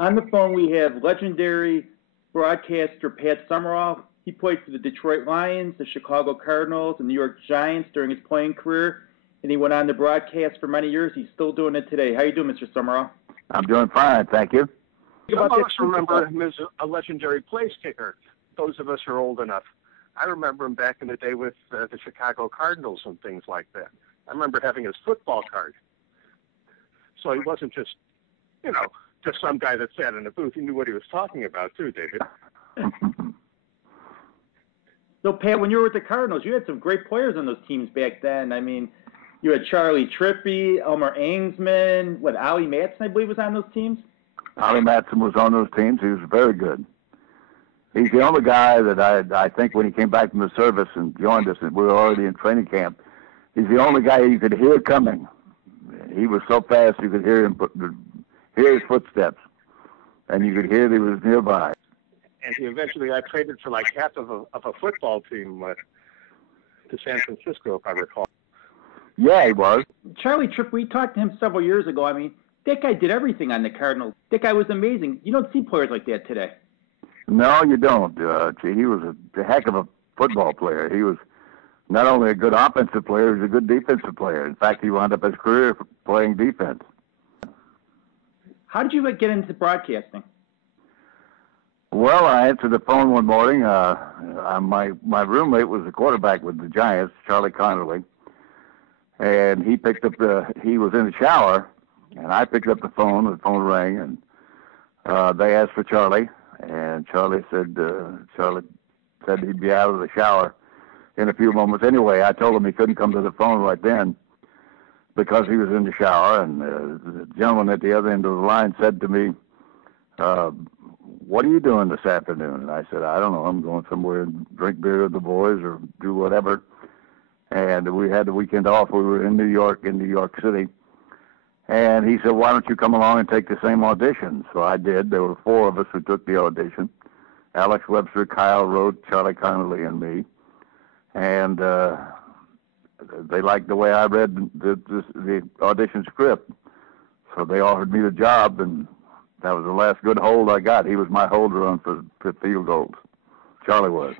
On the phone, we have legendary broadcaster Pat Summerall. He played for the Detroit Lions, the Chicago Cardinals, and New York Giants during his playing career, and he went on to broadcast for many years. He's still doing it today. How you doing, Mr. Summerall? I'm doing fine, thank you. Some of us remember him as a legendary place kicker. Those of us who are old enough. I remember him back in the day with the Chicago Cardinals and things like that. I remember having his football card. So he wasn't just, just some guy that sat in a booth. He knew what he was talking about, too, David. So, Pat, when you were with the Cardinals, you had some great players on those teams back then. I mean, you had Charlie Trippi, Elmer Angsman, Ollie Matson, I believe, was on those teams? Ollie Matson was on those teams. He was very good. He's the only guy that I think when he came back from the service and joined us, and we were already in training camp, he's the only guy you could hear coming. He was so fast you could hear hear his footsteps, and you could hear that he was nearby. And he eventually got traded for like half of a football team to San Francisco, if I recall. Yeah, he was. Charlie Tripp, we talked to him several years ago. I mean, that guy did everything on the Cardinals. That guy was amazing. You don't see players like that today. No, you don't. He was a heck of a football player. He was not only a good offensive player, he was a good defensive player. In fact, he wound up his career playing defense. How did you get into broadcasting? Well, I answered the phone one morning. My roommate was the quarterback with the Giants, Charlie Connerly, and he picked up he was in the shower, and I picked up the phone. The phone rang, and they asked for Charlie, and Charlie said he'd be out of the shower in a few moments. Anyway, I told him he couldn't come to the phone right then because he was in the shower, and the gentleman at the other end of the line said to me, what are you doing this afternoon? And I said, I don't know. I'm going somewhere and drink beer with the boys or do whatever. And we had the weekend off. We were in New York City. And he said, why don't you come along and take the same audition? So I did. There were 4 of us who took the audition. Alex Webster, Kyle Rote, Charlie Connerly, and me. And they liked the way I read the audition script. So they offered me the job, and that was the last good hold I got. He was my holder on for field goals. Charlie was.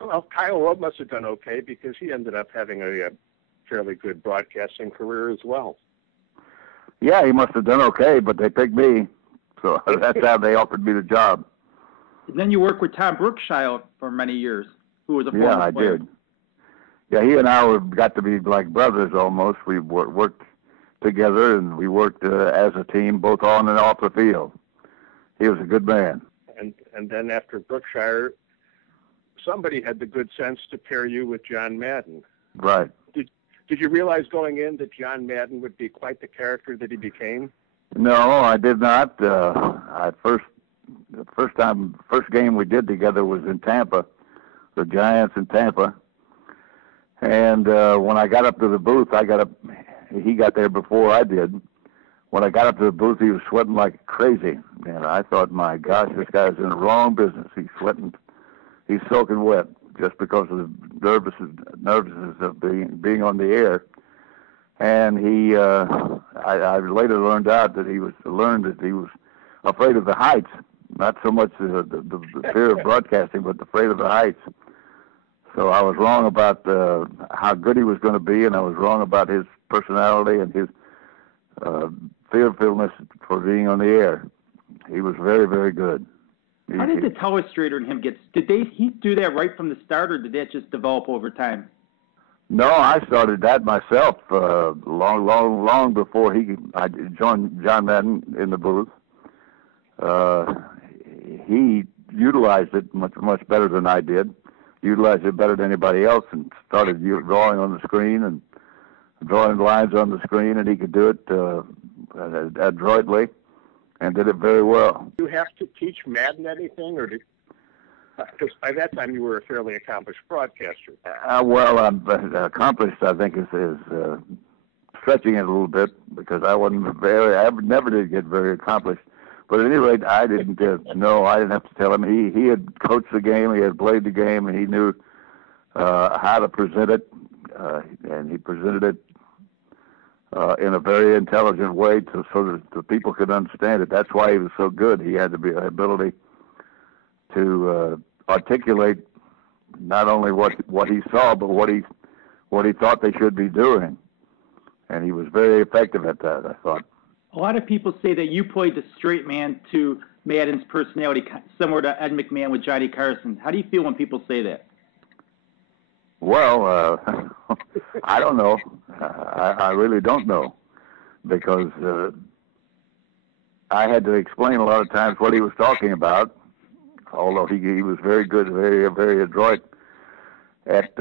Well, Kyle Rote must have done okay because he ended up having a fairly good broadcasting career as well. Yeah, he must have done okay, but they picked me. So that's how they offered me the job. And then you worked with Tom Brookshire for many years, who was a former player. Yeah, I did. Yeah, he and I got to be like brothers almost. We worked together, and we worked as a team, both on and off the field. He was a good man. And then after Brookshire, somebody had the good sense to pair you with John Madden. Right. Did you realize going in that John Madden would be quite the character that he became? No, I did not. The first game we did together was in Tampa, the Giants in Tampa. And when I got up to the booth, he got there before I did. When I got up to the booth, he was sweating like crazy. And I thought, my gosh, this guy's in the wrong business. He's sweating. He's soaking wet just because of the nervousness of being on the air. And I later learned that he was afraid of the heights, not so much the fear of broadcasting, but afraid of the heights. So I was wrong about how good he was going to be, and I was wrong about his personality and his fearfulness for being on the air. He was very, very good. How did the telestrator and him did he do that right from the start, or did that just develop over time? No, I started that myself long before I joined John Madden in the booth. He utilized it much better than I did. Utilized it better than anybody else, and started drawing on the screen and drawing lines on the screen, and he could do it adroitly. And did it very well. Do you have to teach Madden anything, or because by that time you were a fairly accomplished broadcaster? Accomplished, I think, is stretching it a little bit, because I never did get very accomplished. But at any rate, I didn't know. I didn't have to tell him. He had coached the game, he had played the game, and he knew how to present it, and he presented it in a very intelligent way so that the people could understand it. That's why he was so good. He had the ability to articulate not only what he saw, but what he thought they should be doing. And he was very effective at that, I thought. A lot of people say that you played the straight man to Madden's personality, similar to Ed McMahon with Johnny Carson. How do you feel when people say that? Well, I don't know. I really don't know, because I had to explain a lot of times what he was talking about, although he was very good, very, very adroit at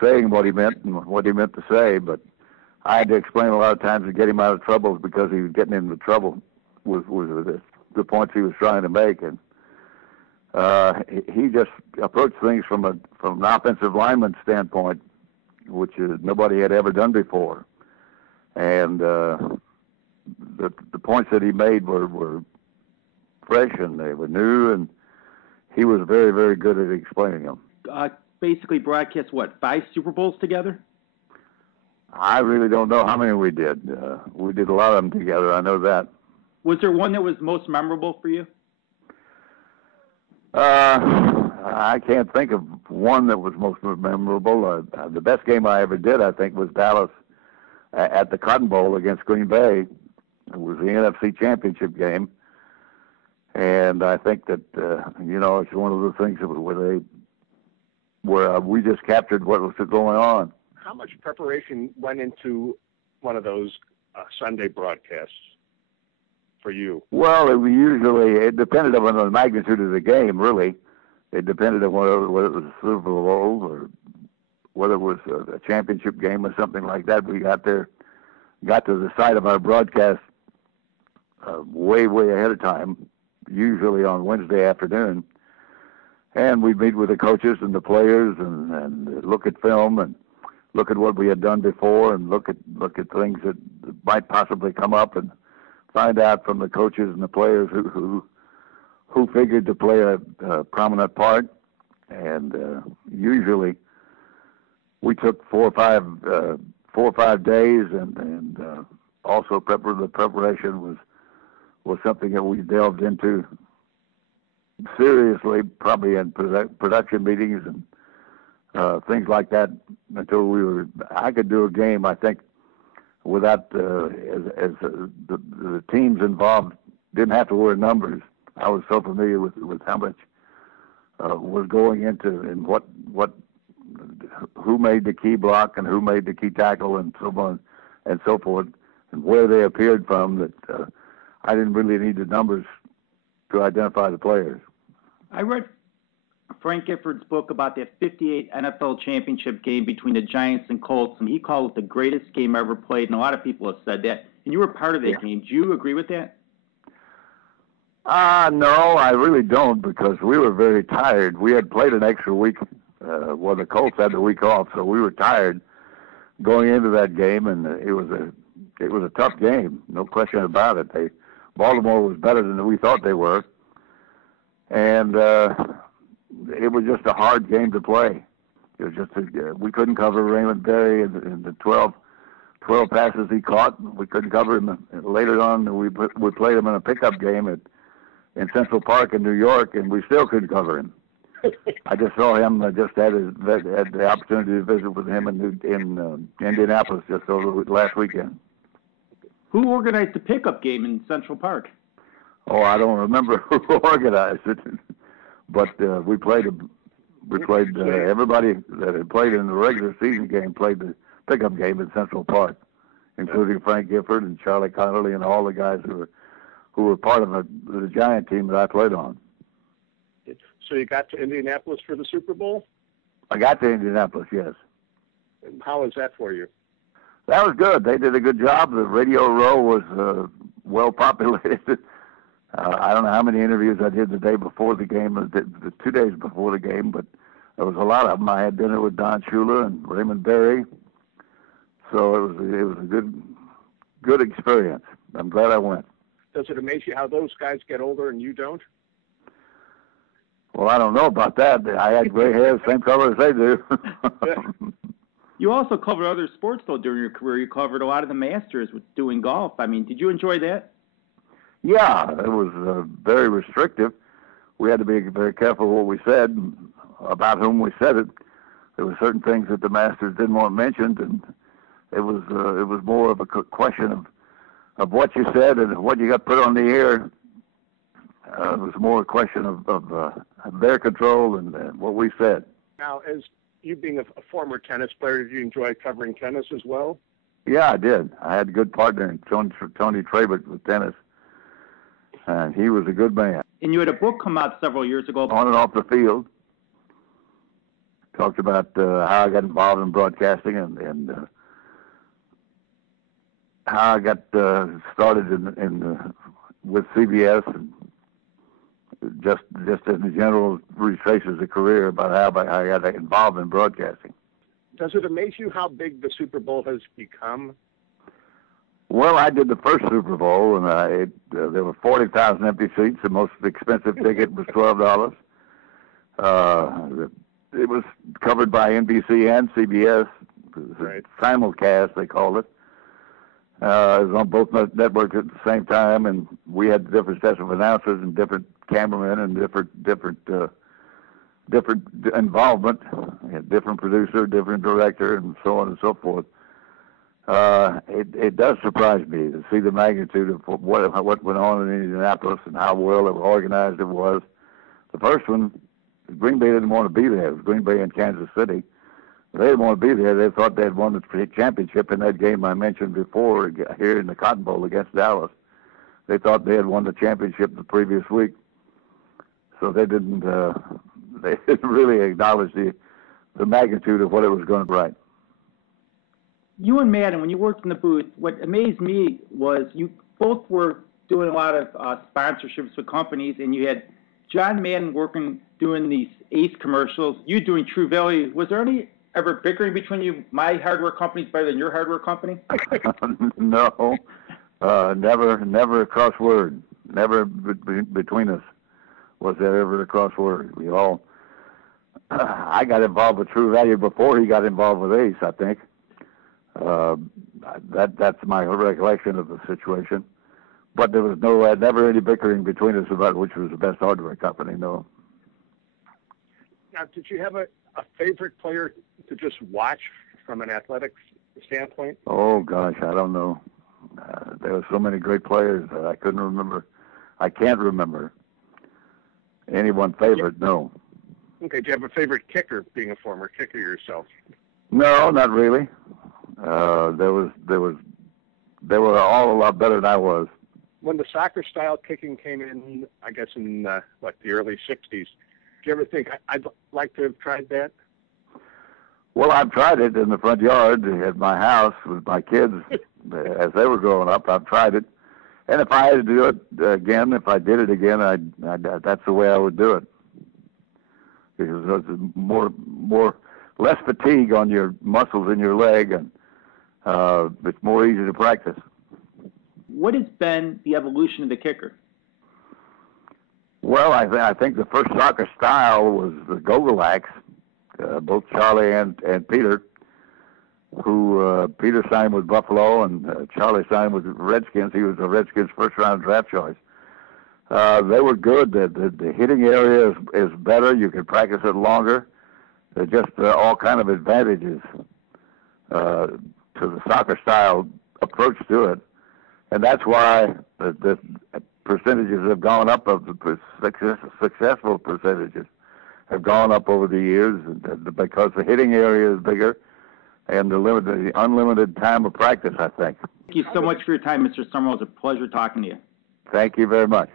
saying what he meant and what he meant to say, but I had to explain a lot of times to get him out of trouble because he was getting into trouble with the points he was trying to make. And he just approached things from an offensive lineman standpoint, which nobody had ever done before. And the points that he made were fresh and they were new, and he was very, very good at explaining them. Basically broadcast, 5 Super Bowls together? I really don't know how many we did. We did a lot of them together, I know that. Was there one that was most memorable for you? I can't think of one that was most memorable. The best game I ever did, I think, was Dallas at the Cotton Bowl against Green Bay. It was the NFC Championship game. And I think that, it's one of the things where we just captured what was going on. How much preparation went into one of those Sunday broadcasts for you? Well, it depended on the magnitude of the game, really. It depended on whether it was a Super Bowl or whether it was a championship game or something like that. We got to the site of our broadcast way, way ahead of time, usually on Wednesday afternoon. And we'd meet with the coaches and the players and look at film and look at what we had done before and look at things that might possibly come up and find out from the coaches and the players who figured to play a prominent part. And usually we took 4 or 5 days, and also the preparation was something that we delved into seriously, probably in production meetings and things like that, until I could do a game, I think, without as the teams involved didn't have to wear numbers. I was so familiar with how much was going into and who made the key block and who made the key tackle and so on and so forth, and where they appeared from, that I didn't really need the numbers to identify the players. I read Frank Gifford's book about that 58 NFL championship game between the Giants and Colts, and he called it the greatest game ever played, and a lot of people have said that. And you were part of that game. Do you agree with that? No, I really don't, because we were very tired. We had played an extra week when the Colts had the week off, so we were tired going into that game, and it was a tough game, no question about it. Baltimore was better than we thought they were, and it was just a hard game to play. It was just we couldn't cover Raymond Berry in the 12 passes he caught. We couldn't cover him. Later on, we played him in a pickup game in Central Park in New York, and we still couldn't cover him. I just saw him. I just had the opportunity to visit with him in Indianapolis just over last weekend. Who organized the pickup game in Central Park? Oh, I don't remember who organized it, but we played. Everybody that had played in the regular season game played the pickup game in Central Park, including Frank Gifford and Charlie Connolly and all the guys who were part of the Giant team that I played on. So you got to Indianapolis for the Super Bowl? I got to Indianapolis, yes. And how was that for you? That was good. They did a good job. The Radio Row was well populated. I don't know how many interviews I did the day before the game, the 2 days before the game, but there was a lot of them. I had dinner with Don Shula and Raymond Berry, so it was a good experience. I'm glad I went. Does it amaze you how those guys get older and you don't? Well, I don't know about that. I had gray hair, same color as they do. You also covered other sports, though, during your career. You covered a lot of the Masters with doing golf. I mean, did you enjoy that? Yeah, it was very restrictive. We had to be very careful what we said, about whom we said it. There were certain things that the Masters didn't want mentioned, and it was more of a question of what you said and what you got put on the air. It was more a question of their control and what we said. Now, as you being a former tennis player, did you enjoy covering tennis as well? Yeah, I did. I had a good partner in Tony Trabert with tennis, and he was a good man. And you had a book come out several years ago. On and off the field. Talked about how I got involved in broadcasting and how I got started with CBS, and just in general retraces a career about how I got involved in broadcasting. Does it amaze you how big the Super Bowl has become? Well, I did the first Super Bowl, and there were 40,000 empty seats. The most expensive ticket was $12. It was covered by NBC and CBS. Right. Simulcast, they called it. It was on both networks at the same time, and we had different sets of announcers and different cameramen and different involvement. We had different producer, different director, and so on and so forth. It does surprise me to see the magnitude of what went on in Indianapolis and how well organized it was. The first one, Green Bay didn't want to be there. It was Green Bay and Kansas City. They didn't want to be there. They thought they had won the championship in that game I mentioned before here in the Cotton Bowl against Dallas. They thought they had won the championship the previous week. So they didn't really acknowledge the magnitude of what it was going to bring. You and Madden, when you worked in the booth, what amazed me was you both were doing a lot of sponsorships with companies, and you had John Madden doing these Ace commercials, you doing True Value. Was there any ever bickering between you? My hardware company's better than your hardware company? No, never a cross word. Never between us was there ever a cross word. We all. I got involved with True Value before he got involved with Ace, I think. That's my recollection of the situation. But there was never any bickering between us about which was the best hardware company, no. Now, did you have a favorite player to just watch from an athletics standpoint? Oh, gosh, I don't know. There were so many great players that I couldn't remember. I can't remember any one favorite, no. Okay, do you have a favorite kicker, being a former kicker yourself? No, not really. They were all a lot better than I was. When the soccer-style kicking came in, I guess in the early 60s, did you ever think, I'd like to have tried that? Well, I've tried it in the front yard at my house with my kids as they were growing up. I've tried it. And if I had to do it again, if I did it again, that's the way I would do it. Because there's less fatigue on your muscles in your leg, and it's more easy to practice. What has been the evolution of the kicker? Well, I think the first soccer style was the goggle axe. Both Charlie and Peter, who Peter signed with Buffalo and Charlie signed with the Redskins. He was the Redskins' first-round draft choice. They were good. The hitting area is better. You can practice it longer. There's just all kind of advantages to the soccer style approach to it, and that's why the percentages have gone up. Of the successful percentages have gone up over the years because the hitting area is bigger and the unlimited time of practice, I think. Thank you so much for your time, Mr. Summerall. It was a pleasure talking to you. Thank you very much.